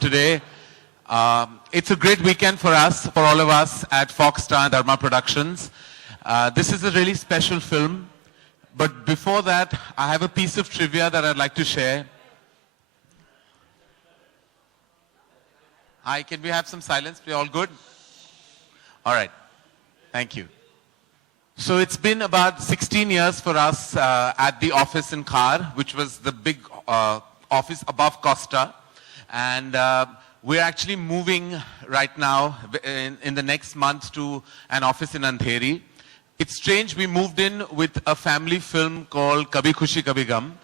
today. It's a great weekend for us, for all of us at Fox Star and Dharma Productions. This is a really special film. But before that, I have a piece of trivia that I'd like to share. Hi, can we have some silence? We're all good? All right. Thank you. So it's been about 16 years for us at the office in Khar, which was the big office above Costa. And we're actually moving right now in the next month to an office in Andheri. It's strange, we moved in with a family film called Kabhi Khushi Kabhi Gum.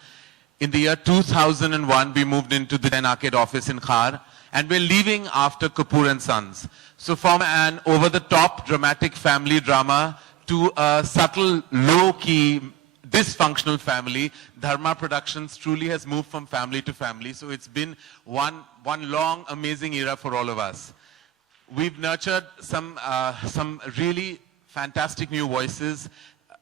In the year 2001, we moved into the Jain Arcade office in Khar. And we're leaving after Kapoor and Sons. So from an over-the-top dramatic family drama to a subtle, low-key, dysfunctional family, Dharma Productions truly has moved from family to family. So it's been one long, amazing era for all of us. We've nurtured some really fantastic new voices,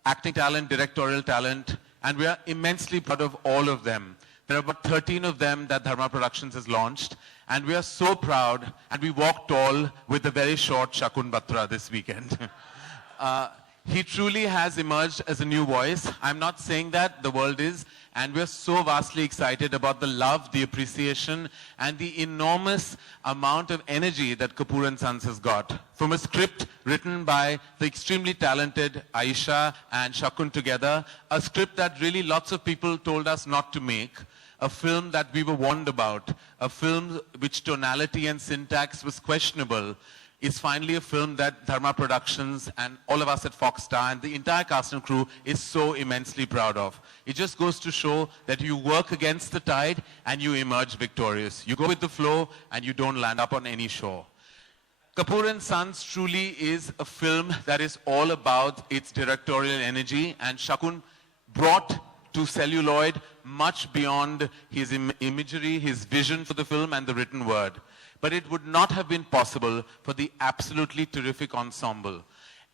acting talent, directorial talent, and we are immensely proud of all of them. There are about 13 of them that Dharma Productions has launched, and we are so proud, and we walk tall with the very short Shakun Batra this weekend. He truly has emerged as a new voice. I'm not saying that, the world is, and we're so vastly excited about the love, the appreciation, and the enormous amount of energy that Kapoor and Sons has got. From a script written by the extremely talented Aisha and Shakun together, a script that really lots of people told us not to make, a film that we were warned about, a film which tonality and syntax was questionable, is finally a film that Dharma Productions and all of us at Fox Star and the entire cast and crew is so immensely proud of. It just goes to show that you work against the tide and you emerge victorious. You go with the flow and you don't land up on any shore. Kapoor and Sons truly is a film that is all about its directorial energy, and Shakun brought to celluloid much beyond his imagery, his vision for the film and the written word. But it would not have been possible for the absolutely terrific ensemble.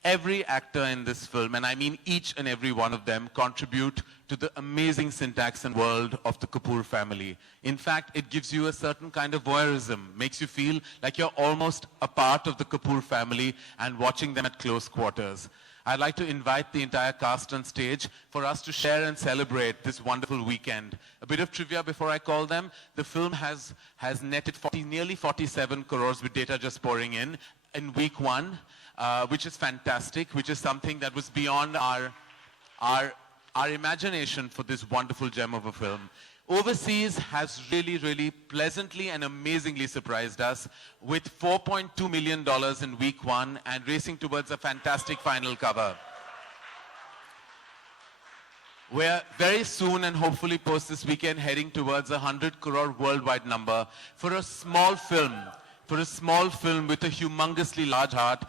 Every actor in this film, and I mean each and every one of them, contribute to the amazing syntax and world of the Kapoor family. In fact, it gives you a certain kind of voyeurism, makes you feel like you're almost a part of the Kapoor family and watching them at close quarters. I'd like to invite the entire cast on stage for us to share and celebrate this wonderful weekend. A bit of trivia before I call them. The film has netted nearly 47 crores with data just pouring in week one, which is fantastic, which is something that was beyond our imagination for this wonderful gem of a film. Overseas has really pleasantly and amazingly surprised us with $4.2 million in week one and racing towards a fantastic final cover. We're very soon and hopefully post this weekend heading towards a 100 crore worldwide number for a small film with a humongously large heart.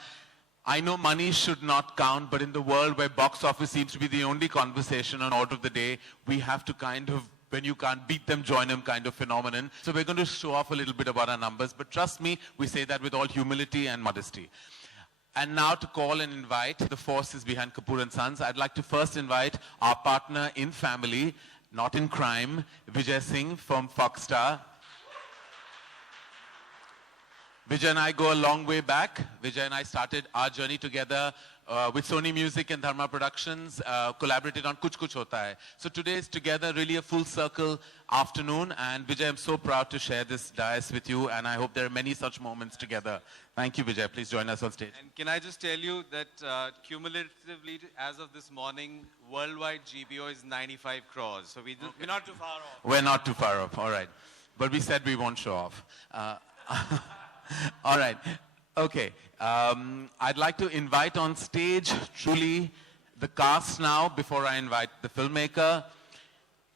I know money should not count, but in the world where box office seems to be the only conversation on order of the day, we have to kind of, when you can't beat them, join them kind of phenomenon. So we're going to show off a little bit about our numbers, but trust me, we say that with all humility and modesty. And now to call and invite the forces behind Kapoor and Sons, I'd like to first invite our partner in family, not in crime, Vijay Singh from Fox Star. Vijay and I go a long way back. Vijay and I started our journey together with Sony Music and Dharma Productions, collaborated on Kuch Kuch Hota Hai. So today is together really a full circle afternoon, and Vijay, I'm so proud to share this dais with you, and I hope there are many such moments together. Thank you, Vijay. Please join us on stage. And can I just tell you that cumulatively, as of this morning, worldwide GBO is 95 crores. So we're not too far off. We're not too far off, all right. But we said we won't show off. All right. Okay. I'd like to invite on stage truly the cast now before I invite the filmmaker.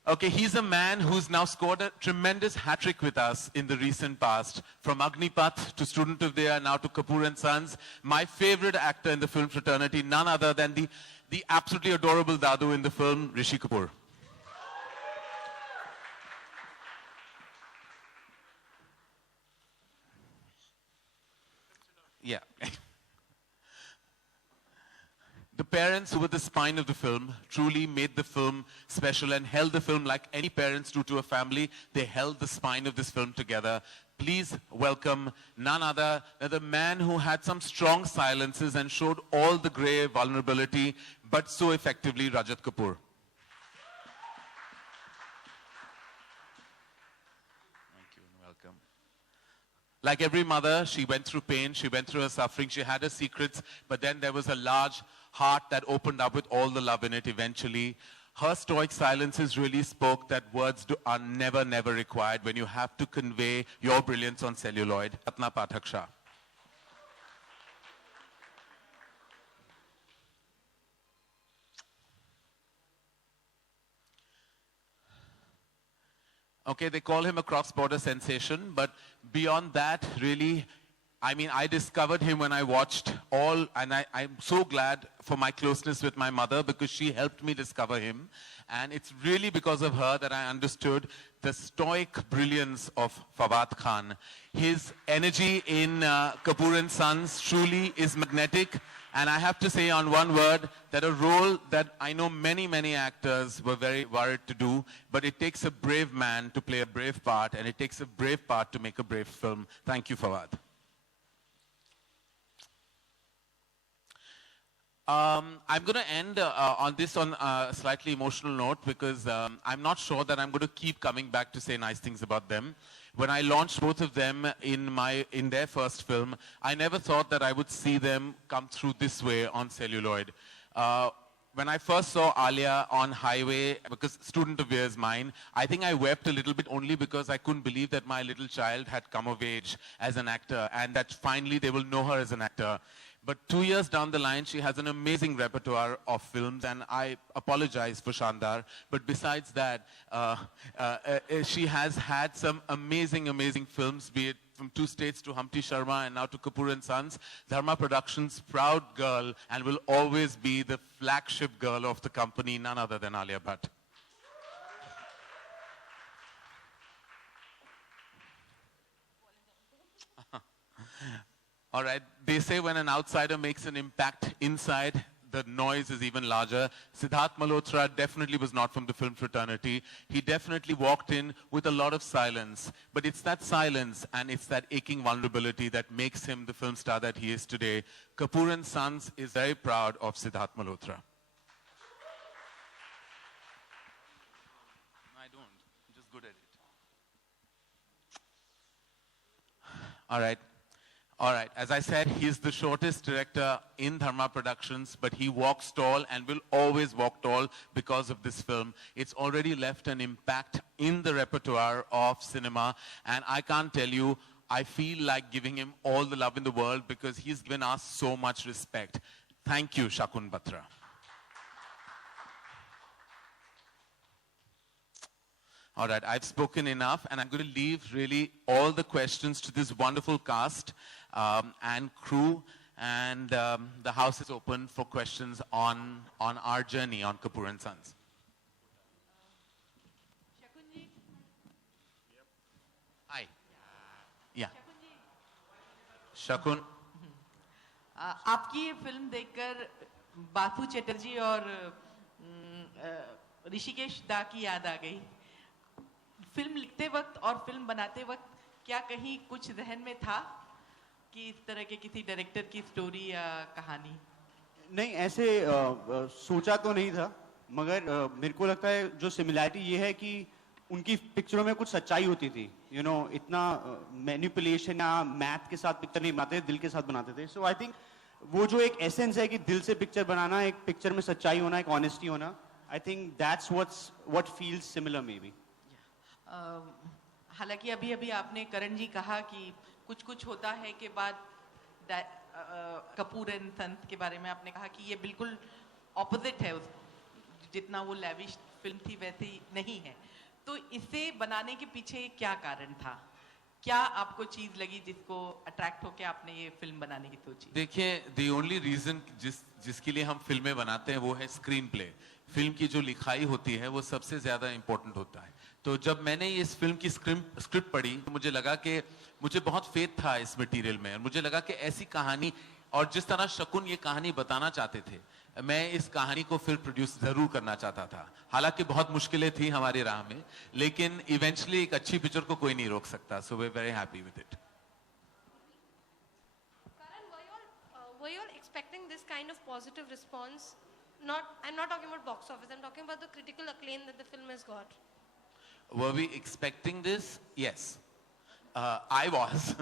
Okay, he's a man who's now scored a tremendous hat-trick with us in the recent past. From Agnipath to Student of the Year, now to Kapoor and Sons. My favorite actor in the film fraternity, none other than the absolutely adorable Dadu in the film, Rishi Kapoor. Yeah. The parents who were the spine of the film truly made the film special and held the film like any parents do to a family. They held the spine of this film together. Please welcome none other than the man who had some strong silences and showed all the grey vulnerability, but so effectively, Rajat Kapoor. Thank you and welcome. Like every mother, she went through pain, she went through her suffering, she had her secrets, but then there was a large heart that opened up with all the love in it eventually. Her stoic silences really spoke that words are never required when you have to convey your brilliance on celluloid. Ratna Pathak Shah. Okay, they call him a cross-border sensation, but beyond that, really, I mean, I discovered him when I watched all, and I'm so glad for my closeness with my mother because she helped me discover him. And it's really because of her that I understood the stoic brilliance of Fawad Khan. His energy in Kapoor and Sons truly is magnetic. And I have to say on one word that a role that I know many actors were very worried to do, but it takes a brave man to play a brave part, and it takes a brave part to make a brave film. Thank you, Fawad. I'm going to end on a slightly emotional note because I'm not sure that I'm going to keep coming back to say nice things about them. When I launched both of them in their first film, I never thought that I would see them come through this way on celluloid. When I first saw Alia on Highway, because Student of Year is mine, I think I wept a little bit only because I couldn't believe that my little child had come of age as an actor and that finally they will know her as an actor. But 2 years down the line, she has an amazing repertoire of films, and I apologize for Shandar. But besides that, she has had some amazing films, be it from Two States to Humpty Sharma and now to Kapoor and Sons. Dharma Productions' proud girl and will always be the flagship girl of the company, none other than Alia Bhatt. All right, they say when an outsider makes an impact inside, the noise is even larger. Siddharth Malhotra definitely was not from the film fraternity. He definitely walked in with a lot of silence. But it's that silence and it's that aching vulnerability that makes him the film star that he is today. Kapoor and Sons is very proud of Siddharth Malhotra. I don't. I'm just good at it. All right. All right, as I said, he's the shortest director in Dharma Productions, but he walks tall and will always walk tall because of this film. It's already left an impact in the repertoire of cinema, and I can't tell you, I feel like giving him all the love in the world because he's given us so much respect. Thank you, Shakun Batra. All right, I've spoken enough, and I'm going to leave really all the questions to this wonderful cast and crew, and the house is open for questions on our journey on Kapoor and Sons. Shakunji. Hi. Yeah. Shakun. आपकी ये film देखकर बापू चटर्जी और ऋषिकेश दा की याद आ गई। Film लिखते वक्त और फिल्म बनाते वक्त क्या कहीं कुछ जहन में था कि इस तरह के किसी डायरेक्टर की स्टोरी या कहानी? नहीं, ऐसे सोचा तो नहीं था, मगर मेरे को लगता है जो सिमिलैरिटी ये है कि उनकी पिक्चरों में कुछ सच्चाई होती थी, इतना मैनिपुलेशन या मैथ के साथ पिक्चर नहीं बनाते, दिल के साथ बनाते थे। सो आई थिंक वो जो एक एसेंस है कि दिल से पिक्चर बनाना, एक पिक्चर में सच्चाई होना, एक ऑनेस्टी होना, I think that's what feels similar may be. हालांकि अभी आपने करण जी कहा कि कुछ होता है के बाद कपूर एंड सन्स के बारे में आपने कहा कि ये बिल्कुल ऑपोजिट है, जितना वो लैविश फिल्म थी वैसी नहीं है। तो इसे बनाने के पीछे क्या कारण था? क्या आपको चीज लगी जिसको अट्रैक्ट होके आपने ये फिल्म बनाने की सोची? देखिए, the only reason जिसके लिए हम फिल्में बनाते हैं वो है स्क्रीन प्ले। फिल्म की जो लिखाई होती है वो सबसे ज्यादा इंपॉर्टेंट होता है। तो जब मैंने इस फिल्म की स्क्रिप्ट पढ़ी तो मुझे लगा कि मुझे बहुत फेथ था इस मटेरियल में, और मुझे लगा कि ऐसी कहानी, और जिस तरह शकुन ये कहानी बताना चाहते थे, मैं इस कहानी को फिर प्रोड्यूस जरूर करना चाहता था। हालांकि बहुत मुश्किलें थी हमारी राह में, लेकिन इवेंचुअली एक अच्छी पिक्चर को कोई नहीं रोक सकता। So we are very happy with it. Karan, were you all expecting this kind of positive response? I'm not talking about box office. I'm talking about the critical acclaim that the film has got. Were we expecting this? Yes. I was.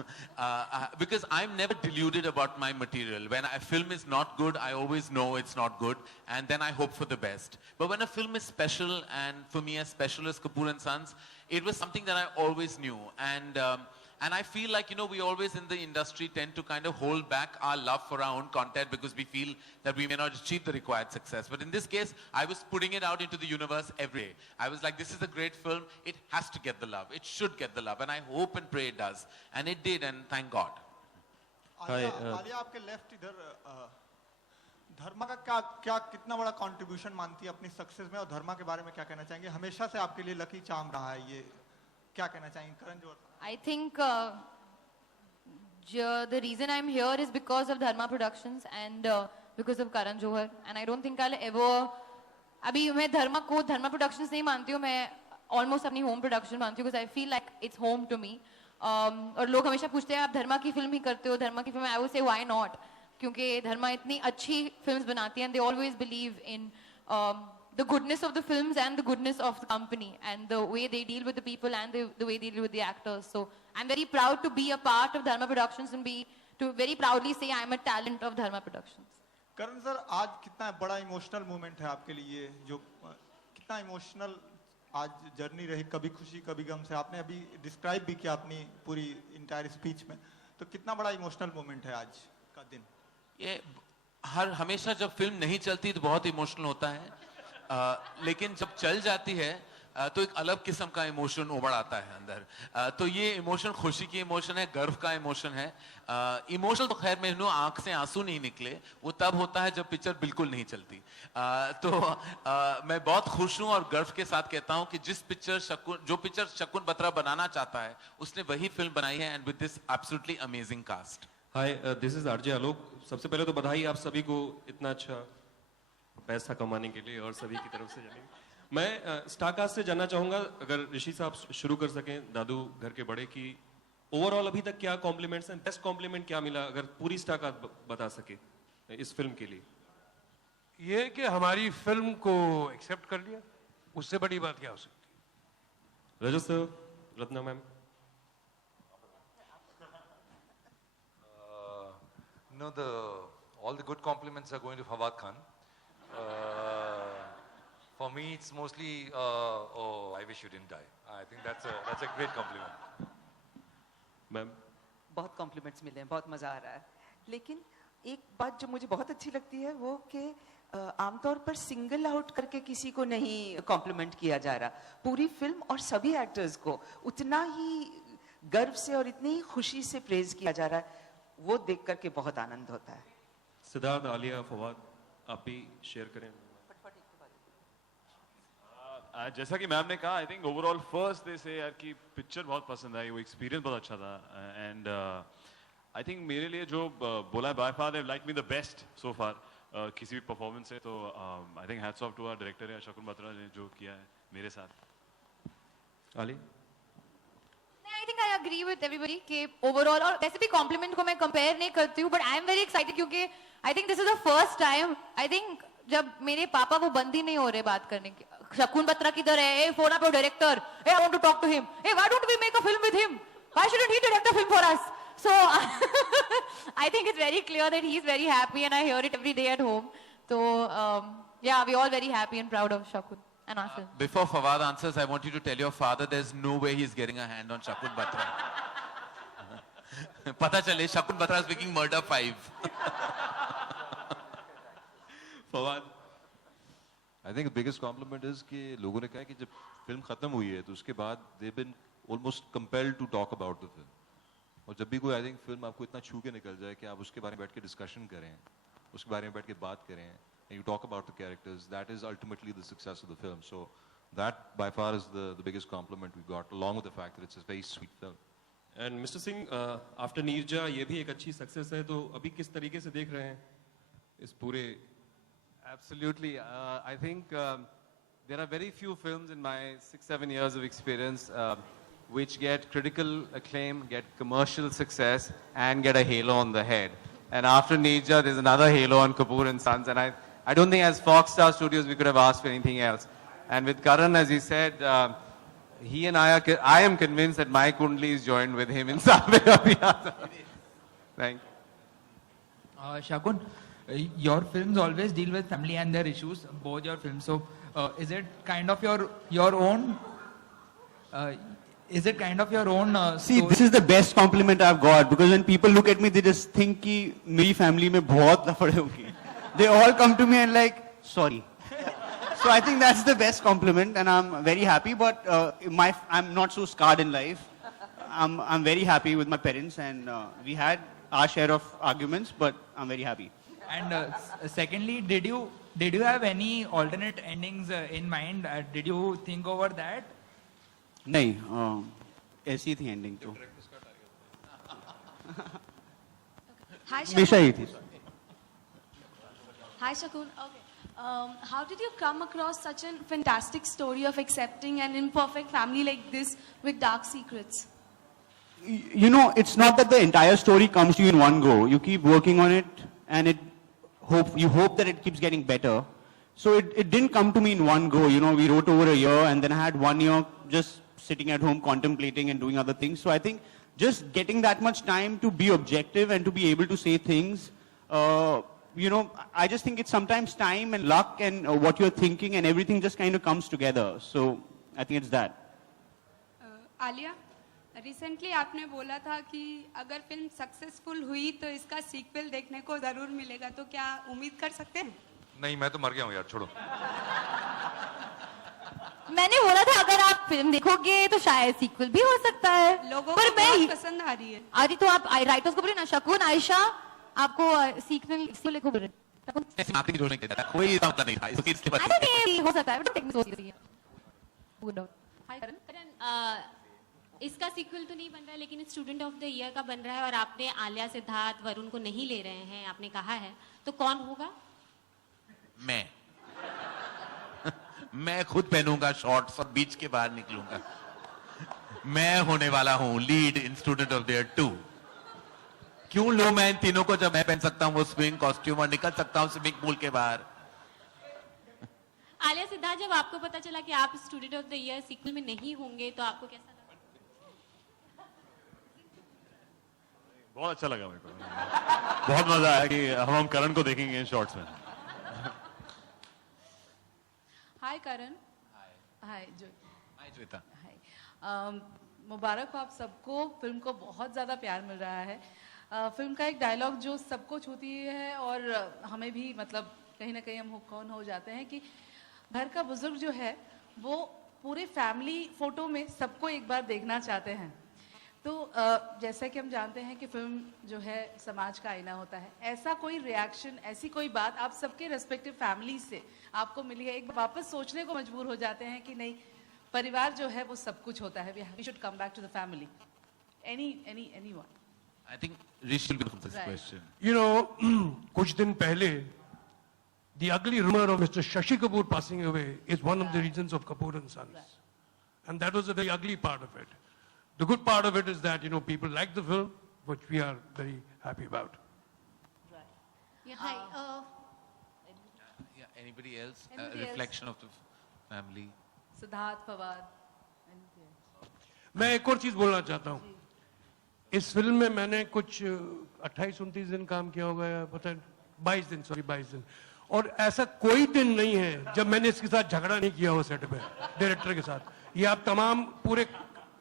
Because I'm never deluded about my material. When a film is not good, I always know it's not good, and then I hope for the best. But when a film is special, and for me as special as Kapoor and Sons, it was something that I always knew. And I feel like, you know, we always in the industry tend to kind of hold back our love for our own content because we feel that we may not achieve the required success. But in this case, I was putting it out into the universe every day. I was like, this is a great film. It has to get the love. It should get the love. And I hope and pray it does. And it did, and thank God. Alia आपके left इधर धर्मा का क्या क्या कितना बड़ा contribution मानती है अपनी सक्सेस में, और धर्मा के बारे में क्या कहना चाहेंगे? हमेशा से आपके लिए लकी चार्म रहा है ये, क्या कहना चाहेंगे Karan Johar? I think the reason I'm here is because of Dharma Productions and because of Karan Johar, and I don't think I'll ever. अभी मैं धर्मा को धर्मा प्रोडक्शंस नहीं मानती हूँ, मैं ऑलमोस्ट अपनी होम प्रोडक्शन मानती हूँ, because I feel like it's home to me. और लोग हमेशा पूछते हैं आप धर्मा की फिल्म ही करते हो, धर्मा की film, I would say why not? क्योंकि धर्मा इतनी अच्छी फिल्म्स बनाती है, and they always believe in the goodness of the films and the goodness of the company and the way they deal with the people and the way they deal with the actors. So I'm very proud to be a part of Dharma Productions and to very proudly say I'm a talent of Dharma Productions. Karan sir, आज कितना बड़ा emotional moment है आपके लिए, जो कितना emotional आज journey रही, कभी खुशी कभी गम से आपने अभी डिस्क्राइब भी किया अपनी पूरी इंटायर स्पीच में, तो कितना बड़ा इमोशनल मोमेंट है आज का दिन? ये हमेशा जब फिल्म नहीं चलती तो बहुत इमोशनल होता है, लेकिन जब चल जाती है तो एक अलग किस्म का इमोशन उभर आता है अंदर। तो ये इमोशन खुशी की इमोशन है, गर्व का इमोशन है। इमोशन तो खैर मेरे आंख से आंसू नहीं निकले, वो तब होता है जब पिक्चर बिल्कुल नहीं चलती। तो मैं बहुत खुश हूं और गर्व के साथ कहता हूं कि जो पिक्चर शकुन बत्रा बनाना चाहता है उसने वही फिल्म बनाई है, and with this absolutely amazing cast. Hi, this is RJ Alok. सबसे पहले तो बधाई आप सभी को इतना अच्छा पैसा कमाने के लिए और सभी की तरफ से जानेंगे। मैं स्टारकास्ट से जानना चाहूंगा, अगर ऋषि साहब शुरू कर सकें, दादू घर के बड़े, की ओवरऑल अभी तक क्या कॉम्प्लीमेंट्स हैं, बेस्ट कॉम्प्लीमेंट क्या मिला, अगर पूरी स्टारकास्ट बता सके इस फिल्म के लिए। ये कि हमारी फिल्म को एक्सेप्ट कर लिया, उससे बड़ी बात क्या हो सकती है? Rajat sir, Ratna ma'am. No, all the good compliments are going to Fawad Khan. For me, it's mostly, oh, I wish you didn't die. I think that's a great compliment. Ma'am, बहुत कॉम्प्लीमेंट्स मिले हैं, बहुत मज़ा आ रहा है। लेकिन एक बात जो मुझे बहुत अच्छी लगती है वो कि आमतौर पर सिंगल आउट करके किसी को नहीं कॉम्प्लीमेंट किया जा रहा, पूरी फिल्म और सभी एक्टर्स को उतना ही गर्व से और इतनी ही खुशी से प्रेज किया जा रहा है, वो देख करके बहुत आनंद होता है। सिद्धार्थ, आलिया, फवाद, आप भी शेयर करें। जैसा कि मैम ने कहा, I think overall first day से यार की पिक्चर बहुत पसंद आई, वो एक्सपीरियंस बहुत अच्छा था, एंड आई थिंक मेरे लिए जो बोला है, by far they like me the best so far किसी भी परफॉर्मेंस से, तो I think hats off to our director है शकुन बत्रा ने जो किया है मेरे साथ। Alia? I think I agree with everybody कि overall, और वैसे भी compliment को मैं compare नहीं करती हूँ, but I am very excited क्योंकि I think this is the first time, I think जब मेरे पापा वो बंदी नहीं हो रहे बात करने की, शकुन बत्रा किधर है, hey phone up your director, hey I want to talk to him, hey why don't we make a film with him, why shouldn't he direct a film for us? So I think it's very clear that he's very happy and I hear it every day at home. So yeah, we're all very happy and proud of Shakun and our film. Before Fawad answers, I want you to tell your father there's no way he's getting a hand on Shakun Batra. पता चले Shakun Batra is making Murder 5. Fawad? I think the biggest compliment is कि लोगों ने कहा कि जब film खत्म हुई है तो उसके बाद they've been almost compelled to talk about the film. और जब भी कोई I think फिल्म आपको इतना छू के निकल जाए कि आप उसके बारे में बैठ के डिस्कशन करें, उसके बारे में बैठ के बात करें, and you talk about the characters, that is ultimately the success of the film. So that by far is the biggest compliment we got, along with the fact that it's a very sweet film. And mister Singh, after Neerja ये भी एक अच्छी success है, तो अभी किस तरीके से देख रहे हैं इस पूरे? Absolutely. I think there are very few films in my 6-7 years of experience which get critical acclaim, get commercial success, and get a halo on the head. And after Neerja, there's another halo on Kapoor and Sons. And I don't think as Fox Star Studios we could have asked for anything else. And with Karan, as he said, he and I am convinced that my Kundli is joined with him in some way or the other. Thank you. Shakun, your films always deal with family and their issues, both your films. So, is it kind of your own? Is it kind of your own? See, this is the best compliment I've got, because when people look at me, they just think कि मेरी family में बहुत लफड़े होंगे. They all come to me and like, sorry. So I think that's the best compliment, and I'm very happy. But I'm not so scarred in life. I'm very happy with my parents, and we had our share of arguments, but I'm very happy. And secondly, did you have any alternate endings in mind? Did you think over that? नहीं, ऐसी ही थी ending तो. Hi, हमेशा ही थी. Hi, Shakun. Okay. How did you come across such a fantastic story of accepting an imperfect family like this with dark secrets? You know, it's not that the entire story comes to you in one go. You keep working on it, and you hope that it keeps getting better. So it didn't come to me in one go. You know, we wrote over a year, and then I had 1 year just sitting at home contemplating and doing other things. So I think just getting that much time to be objective and to be able to say things, you know, I just think it's sometimes time and luck and what you're thinking, and everything just kind of comes together. So I think it's that. Alia, recently आपने बोला था कि अगर film successful हुई तो इसका sequel देखने को जरूर मिलेगा, तो क्या उम्मीद कर सकते हैं? नहीं, मैं तो मर गया हूँ यार, छोड़ो. मैंने बोला था अगर आप फिल्म देखोगे तो शायद सीक्वल भी हो सकता है. लोगों पर को मैं बहुत पसंद आ रही है. आदि तो आप राइटर्स को बोले ना, शकुन, आयशा, आपको सीक्वल लिखो बोल रहे. Nothing जोड़ने के लिए कोई मतलब नहीं था. इसके बाद हो सकता है, बट टेक्निक हो सकती है. Good out. हाय करण, इसका सीक्वल तो नहीं बन रहा है, लेकिन स्टूडेंट ऑफ द ईयर का बन रहा है, और आपने आलिया, सिद्धार्थ, वरुण को नहीं ले रहे हैं, आपने कहा है, तो कौन होगा? मैं खुद पहनूंगा शॉर्ट्स और बीच के बाहर निकलूंगा. मैं होने वाला हूं lead in student of the year 2. क्यों लो मैं इन तीनों को, जब मैं पहन सकता हूं वो स्विमिंग कॉस्ट्यूम और निकल सकता हूं स्विमिंग पूल के बाहर. आलिया, सिद्धार्थ, जब आपको पता चला कि आप student of the year sequel में नहीं होंगे, तो आपको कैसा लगा? बहुत अच्छा लगा मेरे को. बहुत मजा आया कि हम करण को देखेंगे इन शॉर्ट्स में. हाय करण. हाय श्वेता. हाय. मुबारक हो आप सबको. फिल्म को बहुत ज़्यादा प्यार मिल रहा है. फिल्म का एक डायलॉग जो सबको छूती है और हमें भी, मतलब कहीं ना कहीं हम कौन हो जाते हैं कि घर का बुजुर्ग जो है वो पूरे फैमिली फोटो में सबको एक बार देखना चाहते हैं. तो जैसा कि हम जानते हैं कि फिल्म जो है समाज का आईना होता है, ऐसा कोई रिएक्शन, ऐसी कोई बात आप सबके रेस्पेक्टिव फैमिली से आपको मिली है, एक बार वापस सोचने को मजबूर हो जाते हैं कि नहीं, परिवार जो है वो सब कुछ होता है. We should come back to the family. Anyone? I think Rishi will become this question. You know, कुछ दिन पहले, the ugly rumor of Mr. Shashi Kapoor passing away is one of the reasons of Kapoor and Sons. And that was a very ugly part of it. The good part of it is that, you know, people like the film, which we are very happy about. Yeah, hi. Anybody else? Anybody Reflection of the family. Siddharth, Fawad. मैं एक और चीज बोलना चाहता हूँ. इस film में मैंने कुछ 28-29 दिन काम किया होगा, या पता है 22 दिन. और ऐसा कोई दिन नहीं है जब मैंने इसके साथ झगड़ा नहीं किया हो सेट पे, डायरेक्टर के साथ. ये आप तमाम पूरे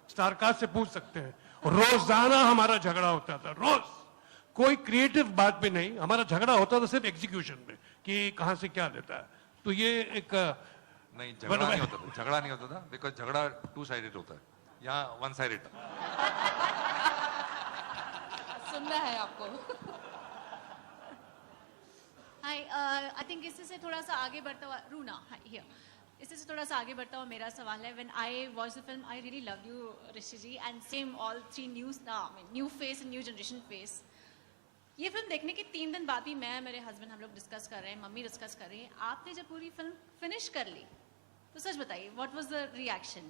स्टारकास्ट से पूछ सकते हैं. रोजाना हमारा झगड़ा होता था, रोज. कोई क्रिएटिव बात पे नहीं, हमारा झगड़ा होता था सिर्फ एग्जीक्यूशन में कि कहां से क्या देता है. तो ये एक नहीं, झगड़ा नहीं होता था. झगड़ा नहीं होता था बिकॉज झगड़ा 2 साइडेड होता है, यहाँ 1 साइडेड था. सुनना है आपको. हाय, आई थिंक इससे थोड़ा सा आगे बढ़ता हुआ रूना. हाय, हियर. इससे से थोड़ा सा आगे बढ़ता हुआ मेरा सवाल है, when I watched the film, I really loved you, Rishi ji, and same all three new face and new generation face. ये फिल्म देखने के 3 दिन बाद ही मैं, मेरे हस्बैंड, हम लोग डिस्कस कर रहे हैं, मम्मी डिस्कस कर रही हैं, आपने जब पूरी फिल्म फिनिश कर ली तो सच बताइए, व्हाट वाज द रिएक्शन?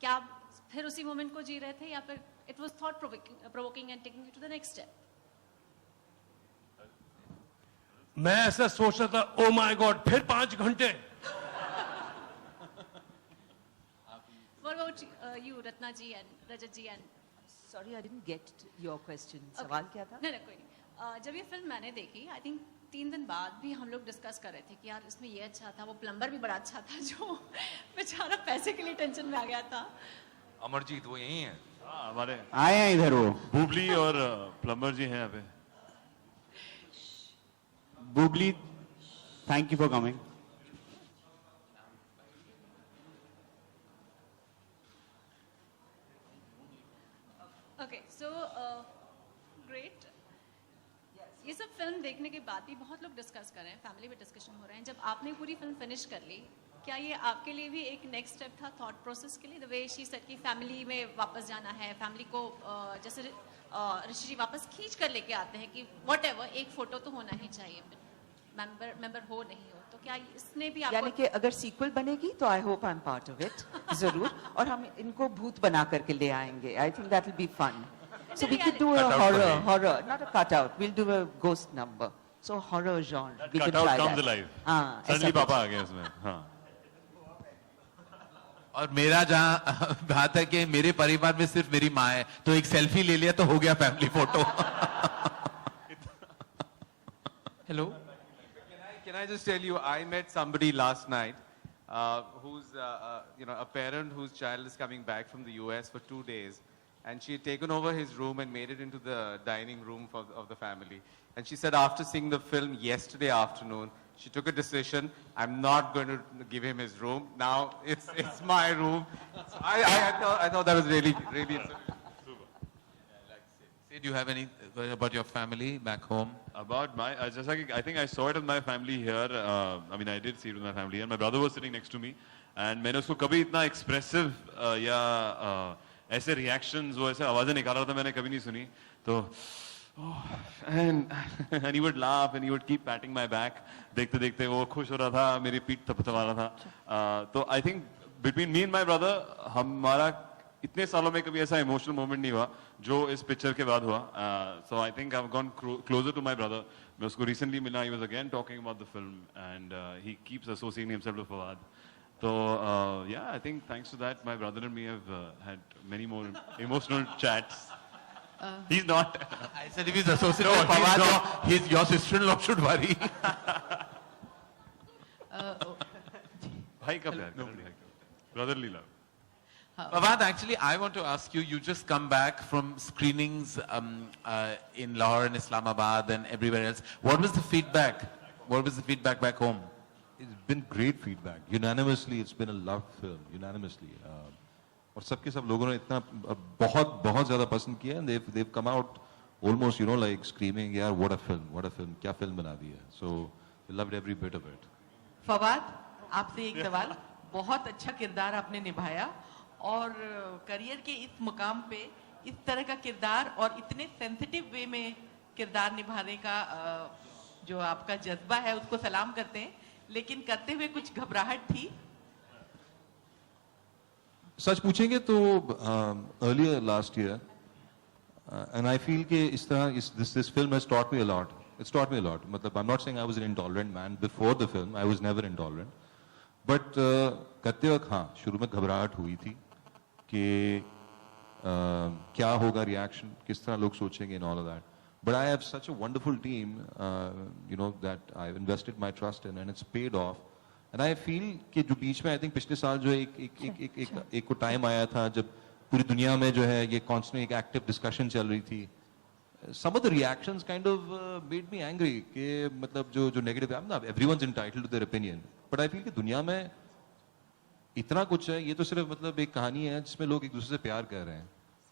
क्या आप फिर उसी मोमेंट को जी रहे थे या फिर it was thought provoking and taking you to the next step? मैं ऐसा सोच रहा था, ओ माय गॉड, फिर 5 घंटे. What about you, Ratna ji and Rajat ji and? Sorry, I didn't get your question. सवाल क्या था? नहीं कोई नहीं. जब ये फिल्म मैंने देखी, आई थिंक 3 दिन बाद भी हम लोग डिस्कस कर रहे थे कि यार इसमें ये अच्छा था, वो प्लम्बर भी बड़ा अच्छा था जो बेचारा पैसे के लिए टेंशन में आ गया था. अमरजीत वो यही है. हमारे आए हैं इधर वो. बुबली और प्लम्बर जी हैं यहाँ पे. Boobly, thank you for coming. Okay, so great. ये सब फिल्म देखने के बाद भी बहुत लोग डिस्कस कर रहे हैं, फैमिली में डिस्कशन हो रहे हैं. जब आपने पूरी फिल्म फिनिश कर ली, क्या ये आपके लिए भी एक नेक्स्ट स्टेप था थॉट प्रोसेस के लिए? द वे शी सेड कि फैमिली में वापस जाना है, फैमिली को जैसे ऋषि जी वापस खींच कर लेके आते हैं कि व्हाटएवर, एक फोटो तो होना ही चाहिए, मेंबर हो नहीं हो, तो क्या इसने भी आपको, यानी कि अगर सीक्वल बनेगी तो I hope I am part of it जरूर, और हम इनको भूत बना करके ले आएंगे. I think that will be fun. So we could do a horror, not a cutout. We'll do a ghost number. So horror genre. We could try Cutout comes that. alive. हाँ. Suddenly पापा आ गए उसमें. हाँ. और मेरा जहाँ बात है कि मेरे परिवार में सिर्फ मेरी माँ है, तो एक सेल्फी ले लिया तो हो गया family photo. Hello. Can I just tell you, I met somebody last night who's a parent whose child is coming back from the US for 2 days. And she had taken over his room and made it into the dining room of the family. And she said after seeing the film yesterday afternoon, she took a decision, I'm not going to give him his room. Now it's my room. So I thought that was really, really super. Do you have any about your family back home? About my, just like I think I saw it with my family here. I mean, I did see it with my family here. My brother was sitting next to me, and मैंने उसको कभी इतना expressive या ऐसे reactions, वो ऐसे आवाजें निकाल रहा था, मैंने कभी नहीं सुनी. तो and he would laugh and he would keep patting my back. देखते देखते वो खुश हो रहा था, मेरी पीठ थपथपा रहा था. तो I think between me and my brother, हमारा इतने सालों में कभी ऐसा emotional moment नहीं हुआ जो इस पिक्चर के बाद हुआ. So I think I've gone closer to my brother. मैं उसको recently मिला, he was again talking about the film and he keeps associating himself with Fawad. So yeah, I think thanks to that, my brother and me have had many more emotional chats. He's not. I said if he's associated with Fawad, your sister-in-law should worry. भाई का प्यार, brotherly love. Fawad, actually, I want to ask you, you just come back from screenings in Lahore and Islamabad and everywhere else. What was the feedback? What was the feedback back home? It's been great feedback. Unanimously, it's been a loved film. Unanimously. और सबके सब लोगों ने इतना बहुत ज़्यादा पसंद किया, and they've come out almost, like screaming, यार what a film, क्या film बना दी है. So we loved every bit of it. Fawad, आपसे एक सवाल. बहुत अच्छा किरदार आपने निभाया और करियर के इस मुकाम पे इस तरह का किरदार और इतने सेंसिटिव वे में किरदार निभाने का जो आपका जज्बा है उसको सलाम करते हैं, लेकिन करते हुए कुछ घबराहट थी? सच पूछेंगे तो earlier last year, and I feel कि इस तरह this film has taught me a lot. It's taught me a lot. मतलब I'm not saying I was an intolerant man before the film. I was never intolerant. But करते वक्त हाँ शुरू में घबराहट हुई थी कि क्या होगा reaction, किस तरह लोग सोचेंगे and all of that. But I have such a wonderful team, that I've invested my trust in, and it's paid off. And I feel कि जो बीच में I think पिछले साल जो एक को time आया था जब पूरी दुनिया में जो है ये constant एक active discussion चल रही थी. Some of the reactions kind of made me angry कि मतलब जो negative है, everyone's entitled to their opinion. But I feel कि दुनिया में इतना कुछ है, ये तो सिर्फ मतलब एक कहानी है जिसमें लोग एक दूसरे से प्यार कर रहे हैं.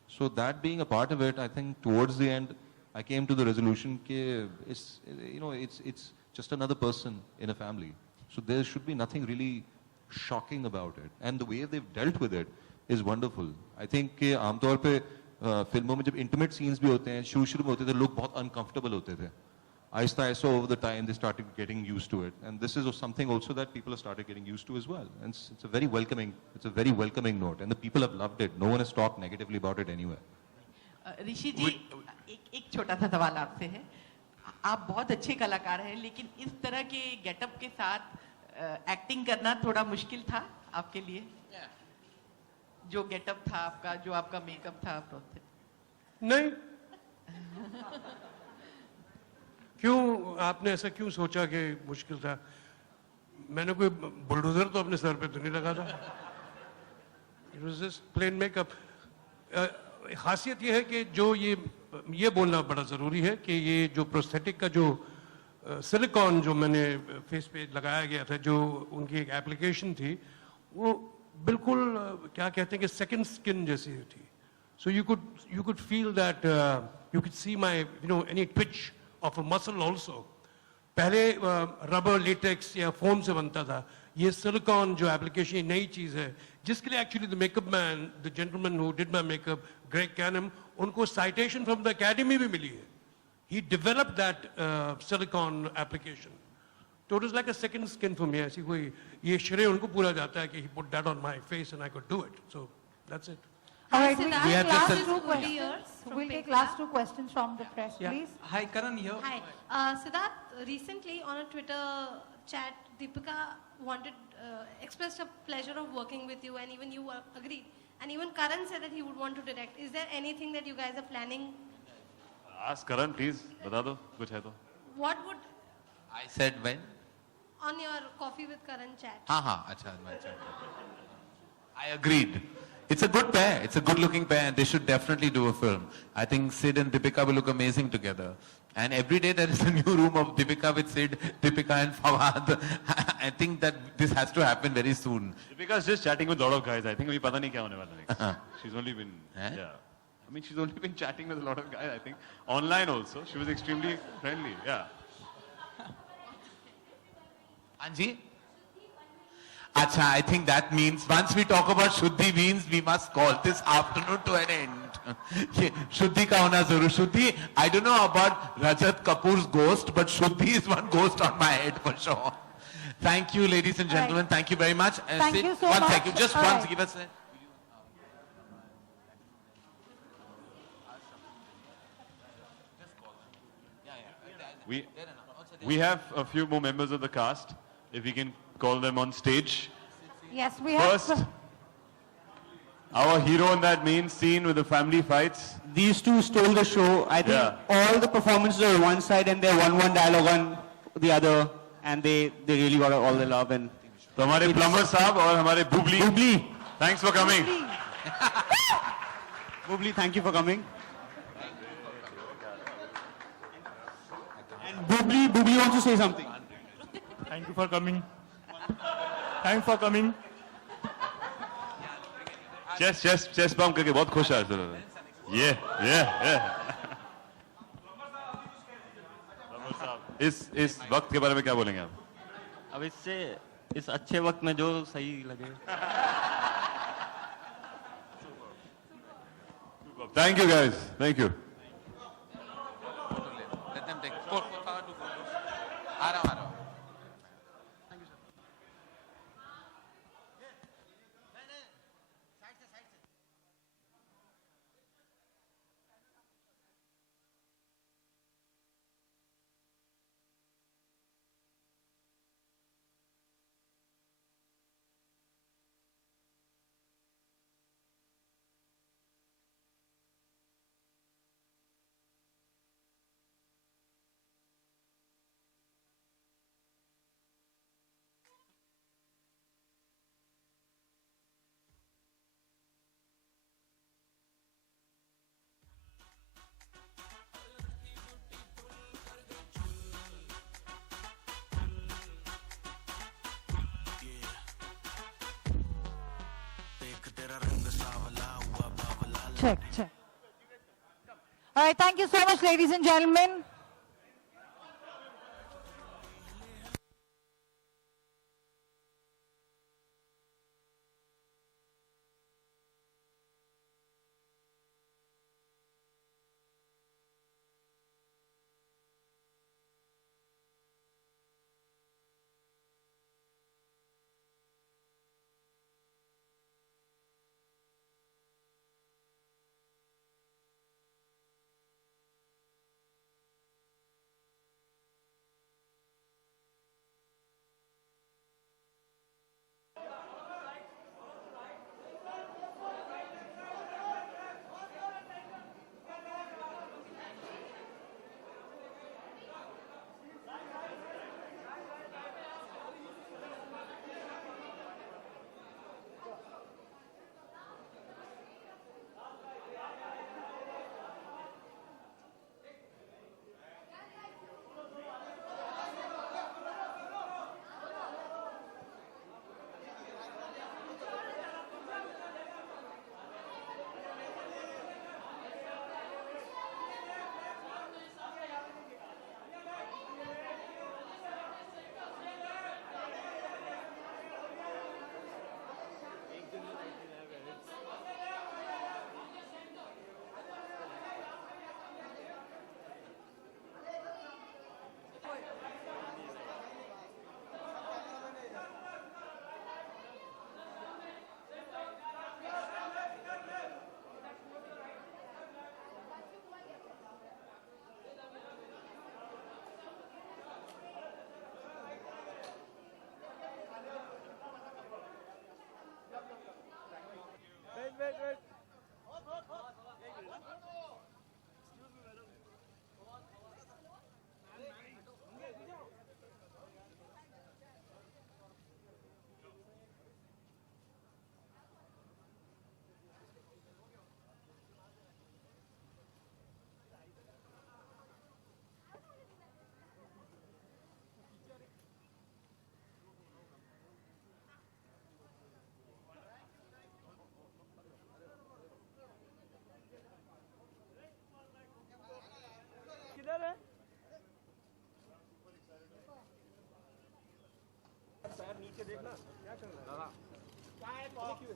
So that being a part of it, I think towards the end I came to the resolution कि it's just another person in a family. So there should be nothing really shocking about it, and the way they've dealt with it is wonderful. I think कि आमतौर पे फिल्मों में जब intimate scenes भी होते हैं, शुरू में होते थे, लोग बहुत uncomfortable होते थे. Aahista Aahista over the time they started getting used to it, and this is something also that people have started getting used to as well. And it's a very welcoming note, and the people have loved it. No one has talked negatively about it anywhere. ऋषि जी, एक छोटा सा सवाल आपसे है. आप बहुत अच्छे कलाकार हैं, लेकिन इस तरह के गेटअप के साथ एक्टिंग करना थोड़ा मुश्किल था आपके लिए? जो गेटअप था आपका, जो आपका मेकअप था, नहीं. क्यों आपने ऐसा क्यों सोचा कि मुश्किल था? मैंने कोई बुलडोजर तो अपने सर पे तो नहीं लगा था. It was just plain makeup. खासियत ये है कि जो ये बोलना बड़ा ज़रूरी है कि ये जो प्रोस्थेटिक का जो सिलिकॉन जो मैंने फेस पे लगाया गया था, जो उनकी एक एप्लीकेशन थी, वो बिल्कुल क्या कहते हैं कि सेकंड स्किन जैसी थी. So you could feel that, you could see my any Twitch of a muscle also. पहले रबर लेटेक्स या फोम से बनता था. ये सिलिकॉन जो एप्लीकेशन नई चीज़ है, जिसके लिए actually the makeup man, the gentleman who did my makeup, Greg Cannom, उनको साइटेशन फ्रॉम द एकेडमी भी मिली है. He developed that silicone application. So it was like a second skin for me. ऐसी कोई ये श्रेय उनको पूरा जाता है कि he put that on my face and I could do it. So that's it. All right, Siddharth, we have last just two questions. we'll take last two questions from the press, please. Hi, Karan here. Hi. Siddharth, recently on a Twitter chat, Deepika expressed a pleasure of working with you, and even you agreed. And even Karan said that he would want to direct. Is there anything that you guys are planning? Ask Karan, please. बता दो कुछ है तो. What would I said when? on your Coffee with Karan chat? हाँ, अच्छा. I agreed. It's a good pair. It's a good-looking pair, and they should definitely do a film. I think Sid and Deepika will look amazing together. And every day there is a new room of Deepika with Sid, Deepika and Fawad. I think that this has to happen very soon. Deepika's just chatting with a lot of guys. I think अभी पता नहीं क्या होने वाला next. She's only been, yeah. I mean, she's only been chatting with a lot of guys, I think. Online also. She was extremely friendly, yeah. Anji? Acha, I think that means once we talk about Shuddhi means we must call this afternoon to an end. Shuddhi ka hona zarur. Shuddhi, I don't know about Rajat Kapoor's ghost, but Shuddhi is one ghost on my head for sure. Thank you, ladies and gentlemen. Thank you very much. Thank Sid, you so one much. second. Just All once, right. give us a... We have a few more members of the cast. If we can call them on stage. Yes, we have. First, our hero in that main scene with the family fights. These two stole the show. I think all the performances are on one side and they're one dialogue on the other, and they really got all the love. And तो हमारे plumber साहब और हमारे Bubli. Thanks for coming. Bubli, thank you for coming. And Bubli wants to say something. Thank you for coming. Thanks for coming. Chest bump करके बहुत खुश है sir. Yeah. इस वक्त के बारे में क्या बोलेंगे आप? अब इससे इस अच्छे वक्त में जो सही लगे. Thank you guys. Thank you. Let them take photos. आ रहा हूँ. Check. All right, thank you so much, ladies and gentlemen.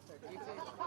पीछे